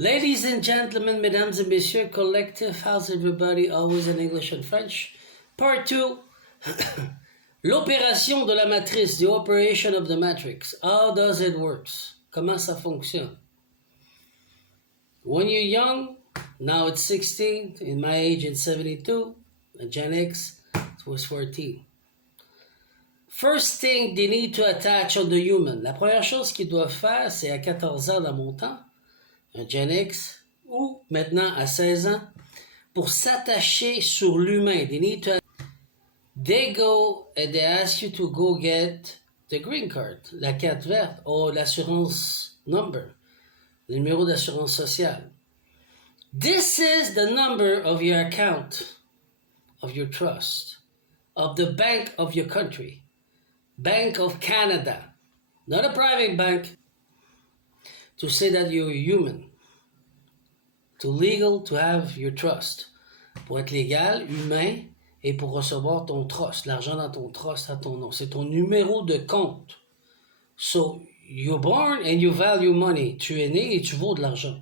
Ladies and gentlemen, mesdames et messieurs, collective, how's everybody? Always in English and French. Part 2. L'opération de la matrice, the operation of the matrix. How does it work? Comment ça fonctionne? When you're young, now it's 16, in my age it's 72, and Gen X it was 14. First thing they need to attach on the human. La première chose qu'ils doivent faire, c'est à 14 ans dans mon temps, un Gen X, ou maintenant à 16 ans, pour s'attacher sur l'humain. They go and they ask you to go get the green card, la carte verte, ou l'assurance number, le numéro d'assurance sociale. This is the number of your account, of your trust, of the bank of your country, Bank of Canada, not a private bank, to say that you're human, to legal to have your trust, pour être légal, humain, et pour recevoir ton trust, l'argent dans ton trust à ton nom. C'est ton numéro de compte. So, you're born and you value money. Tu es né et tu vaux de l'argent.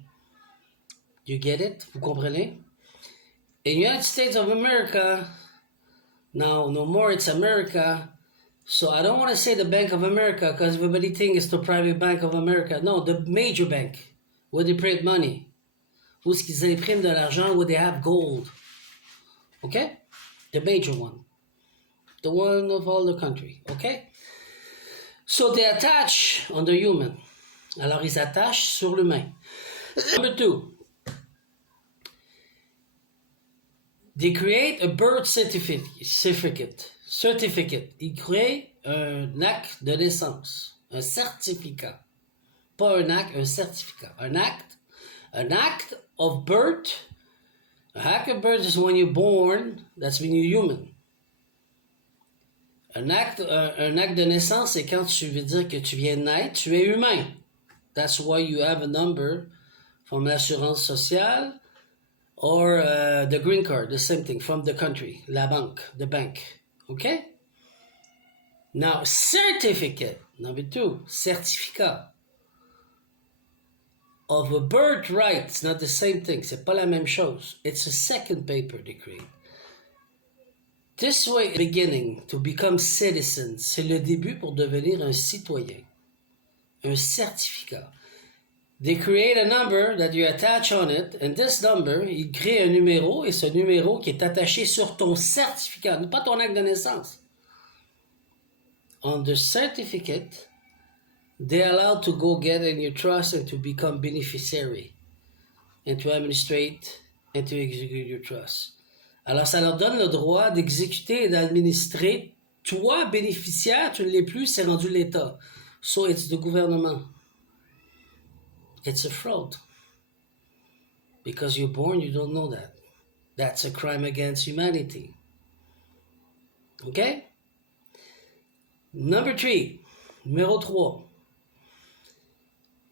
You get it? Vous comprenez? In United States of America, now no more it's America, so I don't want to say the Bank of America because everybody thinks it's the private Bank of America. No, the major bank, where they print money. Où est-ce qu'ils impriment de l'argent, where they have gold. Okay? The major one. The one of all the country. Okay? So they attach on the human. Alors ils attachent sur l'humain. Number 2. They create a birth certificate. Ils créent un acte de naissance. Un certificat. Pas un acte, un certificat. Un act of birth. A act of birth is when you're born, that's when you're human. Un acte de naissance, c'est quand tu veux dire que tu viens de naître, tu es humain. That's why you have a number from l'assurance sociale or the green card, the same thing, from the country, la banque, the bank. Okay? Now, certificate, number 2, certificat of a birthright, it's not the same thing, c'est pas la même chose. It's a second paper they create. This way, beginning to become citizens, c'est le début pour devenir un citoyen. Un certificat. They create a number that you attach on it, and this number, il crée un numéro, et ce numéro qui est attaché sur ton certificat, pas ton acte de naissance. On the certificate, they're allowed to go get in your trust and to become beneficiary, and to administrate and to execute your trust. Alors, ça leur donne le droit d'exécuter et d'administrer. Toi, bénéficiaire, tu ne l'es plus, c'est rendu l'État. So, it's the gouvernement. It's a fraud. Because you're born, you don't know that. That's a crime against humanity. Okay? Number 3. Numéro 3.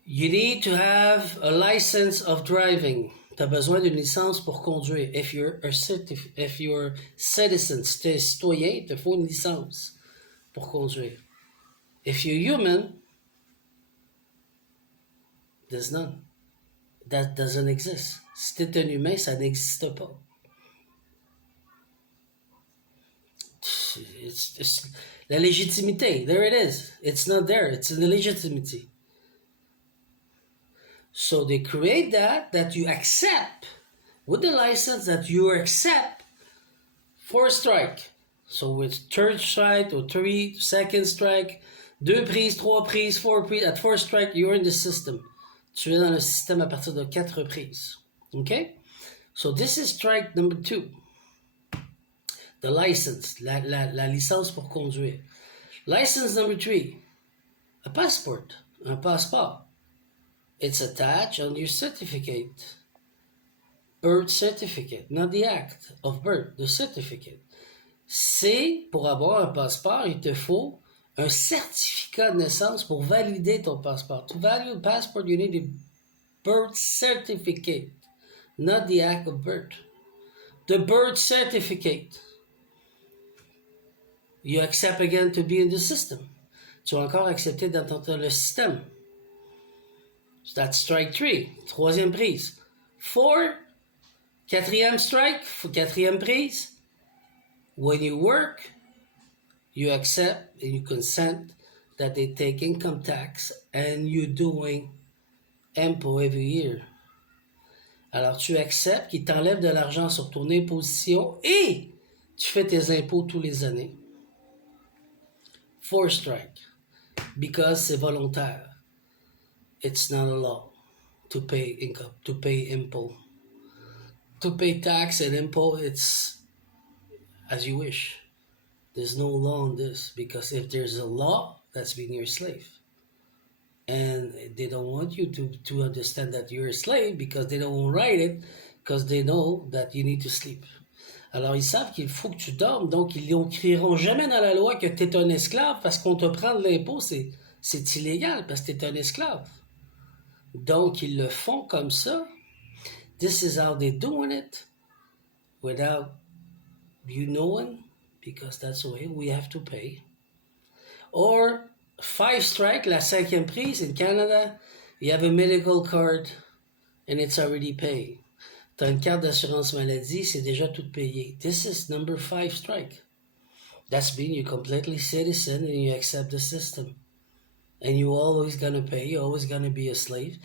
You need to have a license of driving. Tu as besoin d'une licence pour conduire. If you're citizen, si tu es citoyen, il te faut une licence pour conduire. If you're human, there's none. That doesn't exist. Si tu es un humain, ça n'existe pas. It's la légitimité, there it is. It's not there, it's an illegitimacy. So they create that you accept, with the license that you accept for a strike. So with third strike or 3 second strike, 2 prises, 3 prises, 4 prises, at 4 strike, you're in the system. Tu es dans le système à partir de 4 prises. Okay? So this is strike number 2. The license, la licence pour conduire. License number 3, a passport, un passeport. It's attached on your certificate. Birth certificate, not the act of birth, the certificate. C'est, pour avoir un passeport, il te faut un certificat de naissance pour valider ton passeport. To validate a passport, you need a birth certificate, not the act of birth. The birth certificate. You accept again to be in the system. Tu as encore accepté d'entrer dans le système. So that's strike 3. Troisième prise. 4. Quatrième strike. Quatrième prise. When you work, you accept and you consent that they take income tax and you're doing impôt every year. Alors tu acceptes qu'ils t'enlèvent de l'argent sur ton imposition et tu fais tes impôts tous les années. 4 strike. Because c'est volontaire. It's not a law to pay income, to pay impôt. To pay tax and impôt, it's as you wish. There's no law on this because if there's a law, that's being your slave. And they don't want you to understand that you're a slave because they don't write it because they know that you need to sleep. Alors, ils savent qu'il faut que tu dormes, donc ils n'écriront jamais dans la loi que tu es un esclave parce qu'on te prend de l'impôt, c'est illégal parce que tu es un esclave. Donc, ils le font comme ça. This is how they're doing it without you knowing because that's the way we have to pay. Or 5 strike, la 5e prise in Canada, you have a medical card and it's already paid. Tu as une carte d'assurance maladie, c'est déjà tout payé. This is number 5 strike. That's mean you're completely citizen and you accept the system. And you're always going to pay, you're always going to be a slave.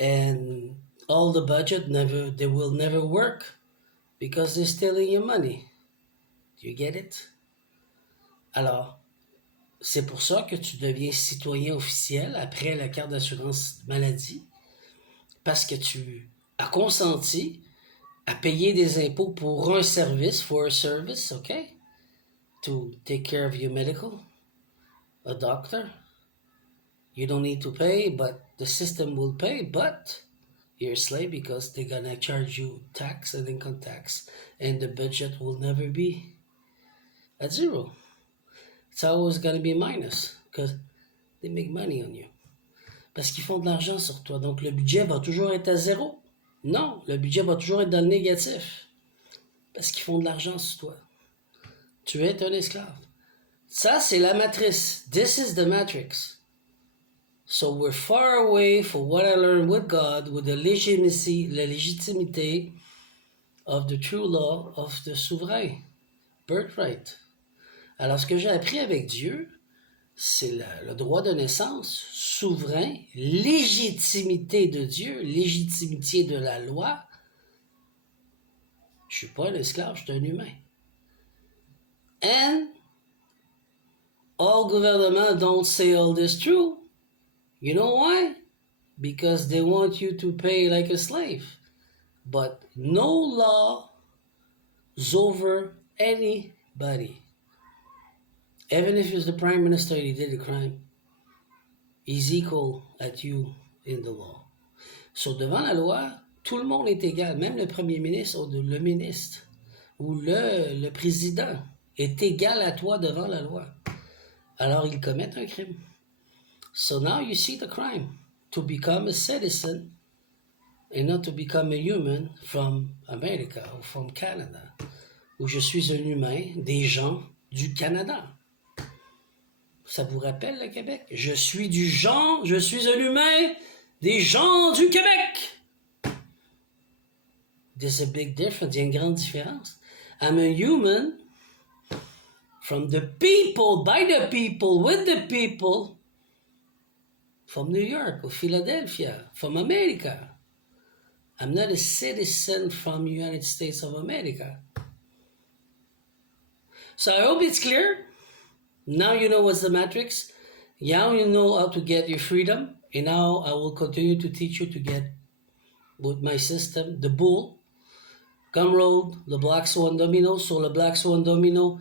And all the budget, they will never work because they're stealing your money. Do you get it? Alors, c'est pour ça que tu deviens citoyen officiel après la carte d'assurance maladie parce que tu as consenti à payer des impôts pour un service, for a service, okay? To take care of your medical, a doctor. You don't need to pay, but the system will pay, but you're a slave because they're gonna charge you tax and income tax, and the budget will never be at zero. It's always gonna be minus because they make money on you. Parce qu'ils font de l'argent sur toi, donc le budget va toujours être à zéro. Non, le budget va toujours être dans le négatif. Parce qu'ils font de l'argent sur toi. Tu es un esclave. Ça, c'est la matrice. This is the matrix. So we're far away from what I learned with God, with the légitimité of the true law of the souverain. Birthright. Alors, ce que j'ai appris avec Dieu, c'est le droit de naissance, souverain, légitimité de Dieu, légitimité de la loi. Je suis pas un esclave, je suis un humain. And all government don't say all this true. You know why? Because they want you to pay like a slave. But no law is over anybody. Even if it's the prime minister and he did a crime, he's equal at you in the law. So devant la loi, tout le monde est égal, même le premier ministre ou le ministre ou le président est égal à toi devant la loi. Alors ils commettent un crime. So now you see the crime, to become a citizen and not to become a human from America or from Canada, où je suis un humain des gens du Canada. Ça vous rappelle le Québec? Je suis un humain des gens du Québec. There's a big difference, il y a une grande différence. I'm a human from the people, by the people, with the people, from New York or Philadelphia, from America. I'm not a citizen from the United States of America. So I hope it's clear. Now you know what's the matrix. Now you know how to get your freedom. And now I will continue to teach you to get with my system, the bull, Gumroad, the Black Swan Domino. Sur le Black Swan Domino,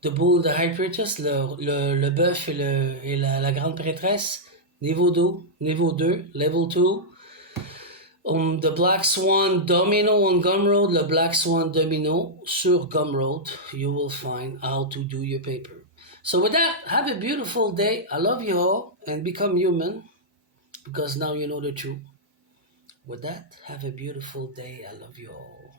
the bull, the high priestess, le bœuf et la grande prêtresse. Niveau 2, level 2. On the Black Swan Domino on Gumroad, le Black Swan Domino sur Gumroad, you will find how to do your paper. So with that, have a beautiful day. I love you all and become human because now you know the truth. With that, have a beautiful day. I love you all.